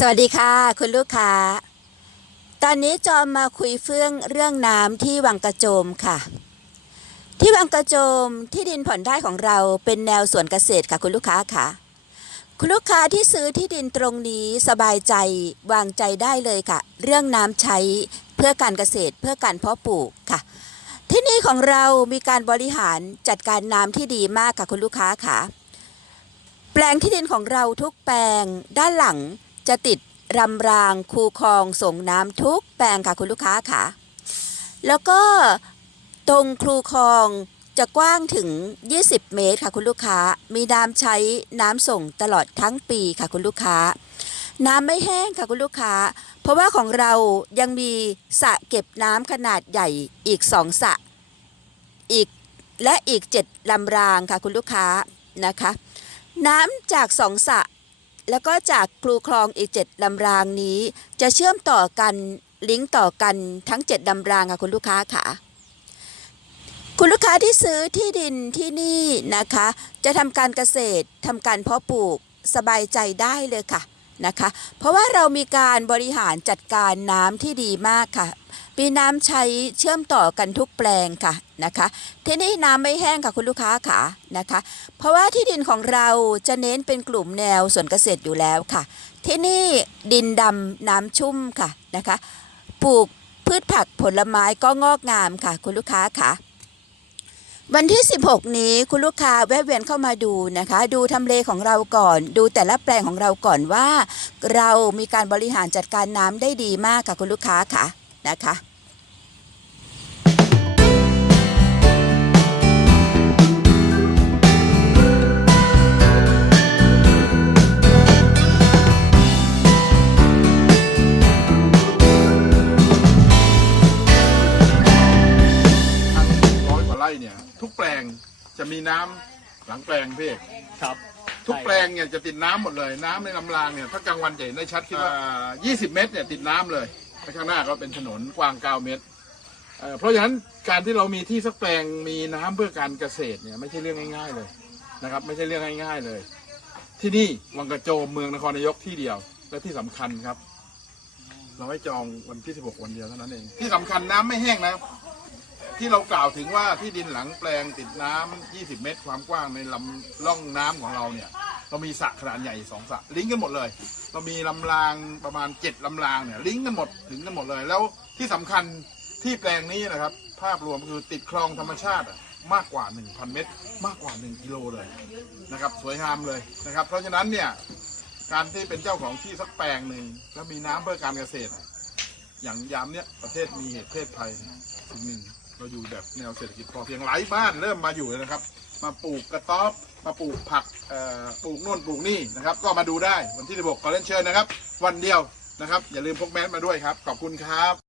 สวัสดีค่ะ คุณลูกค้า ตอนนี้จอมมาคุยเฟื่องเรื่องน้ำที่วังกระโจมค่ะ ที่วังกระโจมที่ดินผ่อนได้ของเราเป็นแนวสวนเกษตรค่ะคุณลูกค้าค่ะ คุณลูกค้าที่ซื้อที่ดินตรงนี้สบายใจวางใจได้เลยค่ะ เรื่องน้ำใช้เพื่อการเกษตรเพื่อการเพาะปลูกค่ะ ที่นี่ของเรามีการบริหารจัดการน้ำที่ดีมากค่ะคุณลูกค้าค่ะ แปลงที่ดินของเราทุกแปลงด้านหลัง จะติดรำรางคูคลองส่งน้ำทุกแปลงค่ะคุณลูกค้าค่ะ แล้วก็ตรงครูคลองจะกว้างถึง 20 เมตรค่ะคุณลูกค้า มีน้ำใช้น้ำส่งตลอดทั้งปีค่ะคุณลูกค้า น้ำไม่แห้งค่ะคุณลูกค้า เพราะว่าของเรายังมีสระเก็บน้ำขนาดใหญ่อีกสองสระอีกและอีก 7ลำรางค่ะคุณลูกค้านะคะ น้ำจากสองสระ แล้วก็จากครูคลองอีกเจ็ดลำรางนี้ จะเชื่อมต่อกันลิงก์ต่อกันทั้งเจ็ดลำรางค่ะคุณลูกค้าค่ะ คุณลูกค้าที่ซื้อที่ดินที่นี่นะคะ จะทำการเกษตรทำการเพาะปลูกสบายใจได้เลยค่ะนะคะ เพราะว่าเรามีการบริหารจัดการน้ำที่ดีมากค่ะ มีน้ำใช้เชื่อมต่อกันทุกแปลงค่ะนะคะที่นี่น้ำไม่แห้งค่ะคุณลูกค้าค่ะนะคะ เพราะว่าที่ดินของเราจะเน้นเป็นกลุ่มแนวสวนเกษตรอยู่แล้วค่ะ ที่นี่ดินดำน้ำชุ่มค่ะนะคะปลูกพืชผักผลไม้ก็งอกงามค่ะ คุณลูกค้าค่ะวันที่ 16 นี้คุณลูกค้าแวะเวียนเข้ามาดูนะคะ ดูทำเลของเราก่อน ดูแต่ละแปลงของเราก่อนว่า เรามีการบริหารจัดการน้ำได้ดีมากค่ะคุณลูกค้าค่ะ นะคะทั้งร้อยกว่าไร่เนี่ย ทุกแปลงจะมีน้ำหลังแปลงพี่เอกครับทุกแปลงเนี่ยจะติดน้ำหมดเลย น้ำในลำรางเนี่ยถ้ากลางวันจะเห็นได้ชัดคิดว่า 20 เมตรเนี่ยติดน้ำเลย แล้วข้างหน้าก็เป็นถนนกว้าง 9 เมตรเอ่อเพราะฉะนั้นการที่เรามีที่สักแปลงมีน้ำเพื่อการเกษตรเนี่ยไม่ใช่เรื่องง่าย ๆเลยนะครับ ไม่ใช่เรื่องง่ายๆเลย ที่นี่วังกระโจมเมืองนครนายกที่เดียว และที่สำคัญครับ เราให้จองวันที่ 16 วันเดียวเท่านั้นเอง ที่สำคัญน้ำไม่แห้งนะที่เรากล่าวถึงว่าที่ดินหลังแปลงติดน้ำ20 เมตร ความกว้างในลำล่องน้ำของเราเนี่ย เรามีสระขนาดใหญ่สองสระลิงก์กันหมดเลย เรามีลำรางประมาณ7ลำรางเนี่ยลิงก์กันหมดถึงกันหมดเลย แล้วที่สำคัญที่แปลงนี้นะครับ ภาพรวมคือติดคลองธรรมชาติอะมากกว่า 1,000 เมตร มากกว่า 1 กิโลเลยนะครับ สวยงามเลยนะครับ เพราะฉะนั้นเนี่ยการที่เป็นเจ้าของที่สักแปลงหนึ่งแล้วมีน้ำเพื่อการเกษตร อย่างยามเนี้ยประเทศมีเหตุเพศภัยเนี่ยสิ่งหนึ่งเราอยู่แบบแนวเศรษฐกิจพอเพียงหลายบ้านเริ่มมาอยู่เลยนะครับ มาปลูกกระต๊อบ มาปลูกผักปลูกโน่นปลูกนี่นะครับ ก็มาดูได้วันที่16ขอเล่นเชิญนะครับ วันเดียวนะครับ อย่าลืมพกแมสมาด้วยครับ ขอบคุณครับ